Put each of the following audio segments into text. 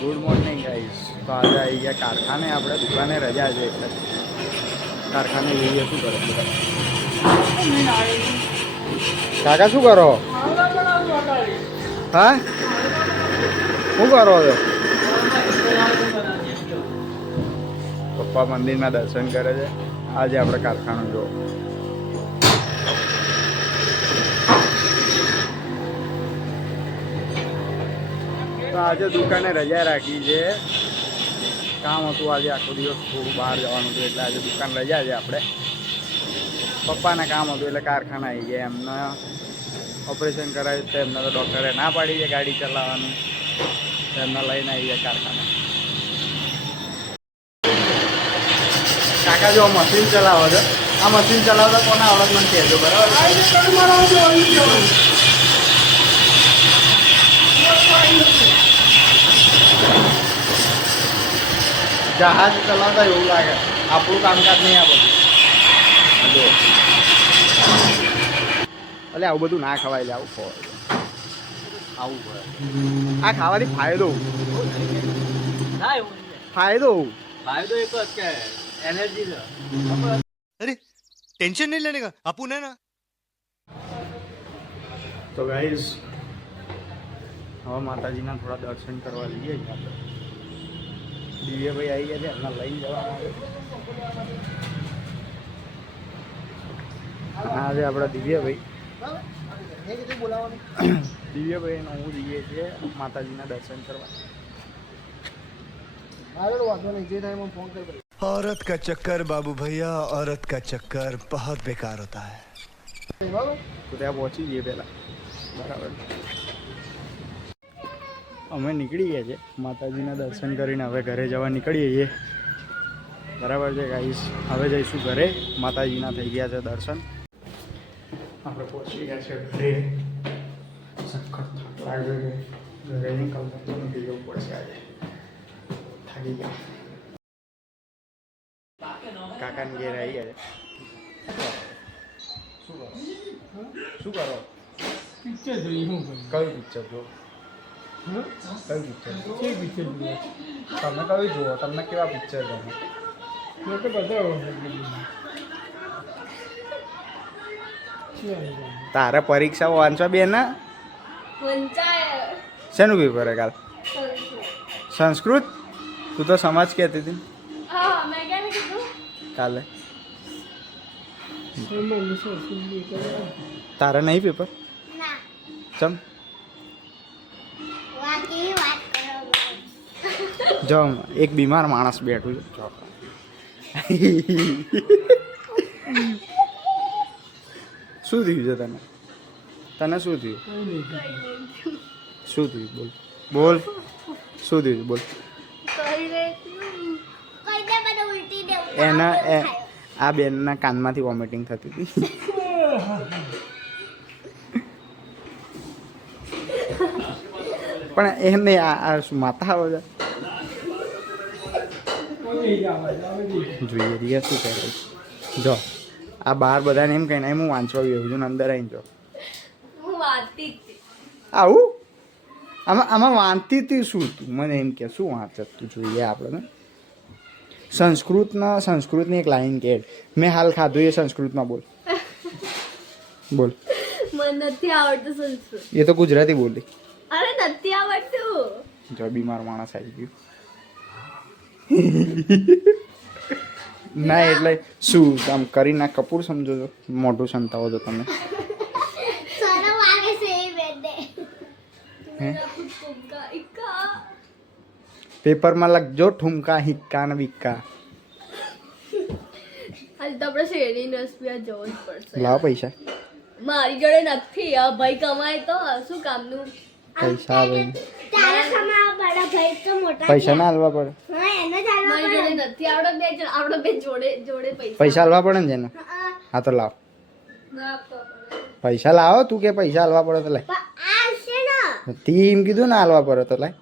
Good morning guys. તો આજે આવી ગયા કારખાને. આપણે દુકાને રજા છે એટલે કારખાને જઈએ. શું કરો કાકા? શું કરો? હા, શું કરો છો? પપ્પા મંદિરના દર્શન કરે છે. આજે આપણે કારખાનું જો તો આજે દુકાને રજા રાખી છે. કામ હતું આજે, આખો દિવસ થોડું બહાર જવાનું હતું એટલે આજે દુકાન રજા છે. આપણે પપ્પાને કામ હતું એટલે કારખાના આવી ગયા. એમને ઓપરેશન કરાવ્યું તો એમને તો ડૉક્ટરે ના પાડી છે ગાડી ચલાવવાનું. એમને લઈને આવી ગયા કારખાને. કાકા જો મશીન ચલાવો છો, આ મશીન ચલાવતા કોને આવડત મને કહેજો, બરાબર? જહાજ ચલાવતા એવું લાગે. આપણું કામકાજ નહીં આ બધું. જો એટલે આવું બધું ના ખવાય લે. આવું ખવાય, આવું પડે. આ ખાવાથી ફાયદો ફાયદો फायदा एक क्या है, एनर्जी है। अरे टेंशन नहीं लेने का, अपुन है ना। તો ગાઈઝ હવે માતાજીના થોડા દર્શન કરવા જઈએ છીએ આપણે. દિવ્યભાઈ આવી ગયા છે, એમના લઈ જવાના છે. આજે આપણા દિવ્યભાઈ દિવ્યભાઈને હું જઈએ છીએ માતાજીના દર્શન કરવા. औरत का चक्कर बाबू भैया, औरत का चक्कर बहुत बेकार होता है. તો ત્યાં પહોંચી જઈએ પહેલાં, બરાબર? અમે નીકળી ગયા છે માતાજીના દર્શન કરીને. હવે ઘરે જવા નીકળીએ છીએ, બરાબર છે ગાઈસ? હવે જઈશું ઘરે. માતાજીના થઈ ગયા છે દર્શન. આપણે પહોંચી ગયા છે ઘરે. સખત થાક લાગે છે. ઘરે નીકળતા તો નીકળી જવું પડશે આજે. થાકી ગયા. કાકાને ઘેર આવી ગયા છે. શું કરો? पिक्चर જોઈ હું કયું પિક્ચર જો? કયું પિક્ચર? કે પિક્ચર જોઈ તમે કયું જુઓ? તમને કેવા પિક્ચર ગમે? મેં તો બતાવો તારે પરીક્ષાઓ વાંચવા બે ના? શેનું પેપર હે કાલ? સંસ્કૃત. તું તો સમાજ કહેતી હતી કાલે. તારે નહીં પેપર? ચમ જો એક બીમાર માણસ બેઠું છે. શું થયું છે તને? તને શું થયું? શું થયું? બોલ બોલ. શું થયું? બોલ. એના આ બેનના કાનમાંથી વોમિટિંગ થતી હતી. પણ એમ નહીં, આ શું માતા આવે છે? જોઈએ રિયા શું કહે છે. જો આ બહાર બધાને એમ કહીને હું વાંચવા બેહું છું ને અંદર આવીને જો આવું. આમાં વાંચતી હતી શું તું? મને એમ કે શું વાંચત તું? જોઈએ આપણે સંસ્કૃતની એક લાઈન કે મેં હાલ ખાધું એ સંસ્કૃતમાં બોલ. બોલ. મને નથી આવડતું સંસ્કૃત. એ તો ગુજરાતી બોલી. અરે નથી આવડતું. જો બીમાર માણસ આવી ગયું. ના એટલે શું આમ કરીના કપૂર સમજો છો? મોઢું સંતાવો છો તમે. શરમ આવે છે એ બેને. હે? ઠુમકા ઇક્કા. પેપરમાં લખજો ઠુમકા હિક્કા ને વિક્કા. હાલ તો આપણે શેરી નસપિયા જવું જ પડશે. લાવો પૈસા. મારી જોડે નથી. આ ભાઈ કમાય તો શું કામનું? પૈસા આવે. તારા કમાવા બડા ભાઈ તો મોટા પૈસા ના હાલવા પડે. હા એને જ હાલવા મારી જોડે નથી. આપણે બે જોડે પૈસા હાલવા પડે ને જેને. હા તો લાવ પૈસા. લાવો તું કે પૈસા હાલવા પડે તો લાય. આવશે ને. તી એમ કીધું ને હાલવા પડે તો લાય.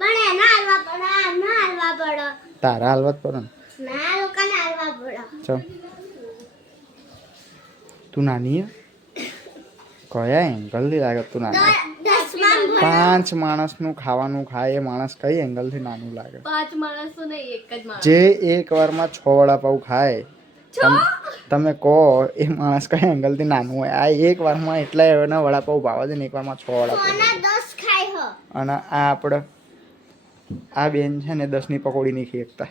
પણ એના હાલવા પડે, આના હાલવા પડે. તારા હાલવા જ પડે ને. ના લોકોને હાલવા પડે. ચલ તું નાની હે? કયા એંગલ થી લાગે તું નાની? 10મા 5 માણસનું ખાવાનું ખાય એ માણસ કઈ એંગલથી નાનું લાગે? 5 માણસ તો નહીં, એક જ માણસ. જે એક વારમાં 6 વડાપાવ ખાય તમે કહો એ માણસ કઈ એંગલથી નાનું હોય? આ એક વારમાં એટલા એના વડાપાવ ભાવે છે ને એક વારમાં 6 વડાપાવ. અને આ આપણે આ બેન છે ને 10ની પકોડી નહીં ખેકતા.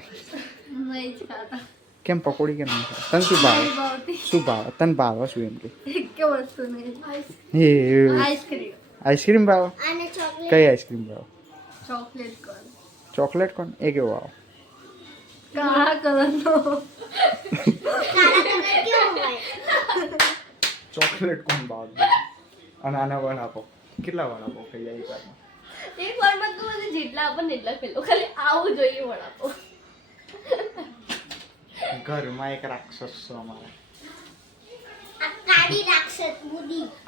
નહીં જ ખાતા. કેમ પકોડી કેમ નહીં ખાતા? તને શું ભાવે? નહીં ભાવતી. શું ભાવે તને? ભાવે શું એમ કે? એક કે વસ્તુ નહીં. આઈસ્ક્રીમ. આઈસ્ક્રીમ ભાવે? કઈ આઈસ્ક્રીમ ભાવે? ચોકલેટ કોન. ચોકલેટ કોણ? એ કેવો આવે? કાળા કલરનો. ચોકલેટ કોણ ભાવે? અને આના વડાપાવ કેટલા વડાપાવ ખાઈ જાય એક વારમાં? એક વારમાં તો મને જેટલા આપે ને એટલા ખેલો. ખાલી આવું જોઈએ વડાપાવ. ઘરમાં એક રાક્ષસ છે અમારા.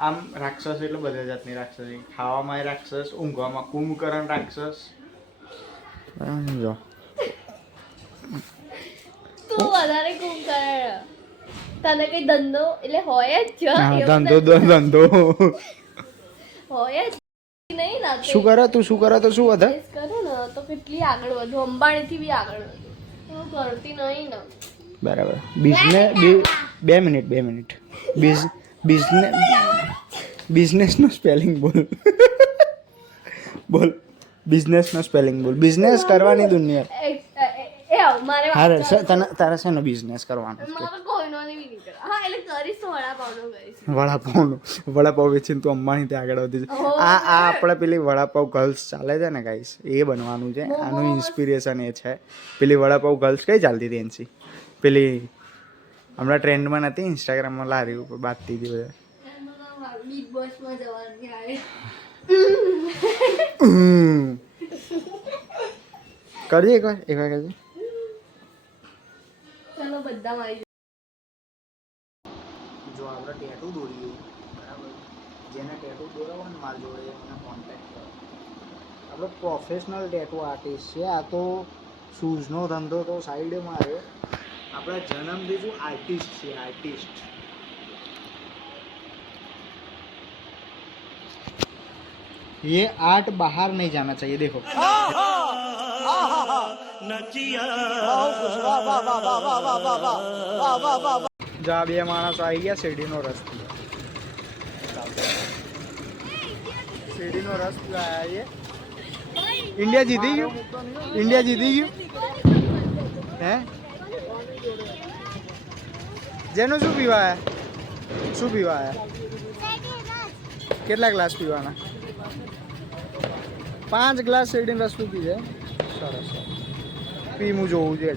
આમ રાક્ષસ એટલે બધા જાતની રાક્ષસ. ખાવામાં રાક્ષસ, ઊંઘવામાં કુંભકરણ રાક્ષસ. જો તું વધારે કુમ કરે. તને કઈ ધંધો એટલે હોય જ છે. હા, એવું ધંધો હોય જ નહીં ના. શું કરે તું? શું કરે તો શું વધે? કરે ને તો કેટલી આગળ વધુ. અંબાણીથી બી આગળ વધુ. હું કરતી નહીં ને. બરાબર. બે મિનિટ બિઝનેસ નો સ્પેલિંગ બોલ. બોલ બિઝનેસ નો સ્પેલિંગ બોલ. બિઝનેસ કરવાની દુનિયા. મારે તારે શેનો બિઝનેસ કરવાનો છે? મારે કોઈનો નહીં નીકળે. હા એટલે કરીશ તો વડાપાવનો કરીશ. વડાપાવ વેચીને તું અંબાણી ત્યાં આગળ વધી છે. આ આપણે પેલી વડાપાવ ગર્લ્સ ચાલે છે ને ગાઈસ, એ બનવાનું છે. આનું ઇન્સ્પિરેશન એ છે. પેલી વડાપાવ ગર્લ્સ કઈ ચાલતી હતી એનસી? પેલી હમણાં ટ્રેન્ડમાં નથી, ઇન્સ્ટાગ્રામમાં લારી ઉપર બાંધતી હતી બધા. બિગ બોસમાં જવાની આવે. કરજે એકવાર કરજે. ચલો બધા મારી જો આપણે ટેટુ દોરીએ, બરાબર, જેને ટેટુ દોરાવવાનો માલ જોડે એમને કોન્ટેક્ટ કરો. આપણો પ્રોફેશનલ ટેટુ આર્ટિસ્ટ છે. આ તો શૂઝનો ધંધો તો સાઈડમાં આવે. આપણે જન્મથી શું આર્ટિસ્ટ છીએ, આર્ટિસ્ટ. ये आर्ट बाहर नहीं जाना चाहिए. देखो જા બે માણસો આવી ગયા. શેરડીનો રસ પીવા. શેરડીનો રસ પીવા આવ્યા. ઇન્ડિયા જીતી ગયું. હે જેનું શું પીવા આવ્યા? કેટલા ગ્લાસ પીવાના? 5 ગ્લાસ શેરડીનો રસ પી છે. સરસ. પીવું જોવું છે.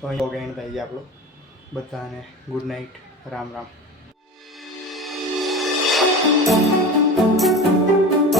તો અહીં લોગ એન્ડ થઈ જાય આપણો. બધાને ગુડ નાઇટ, રામ રામ.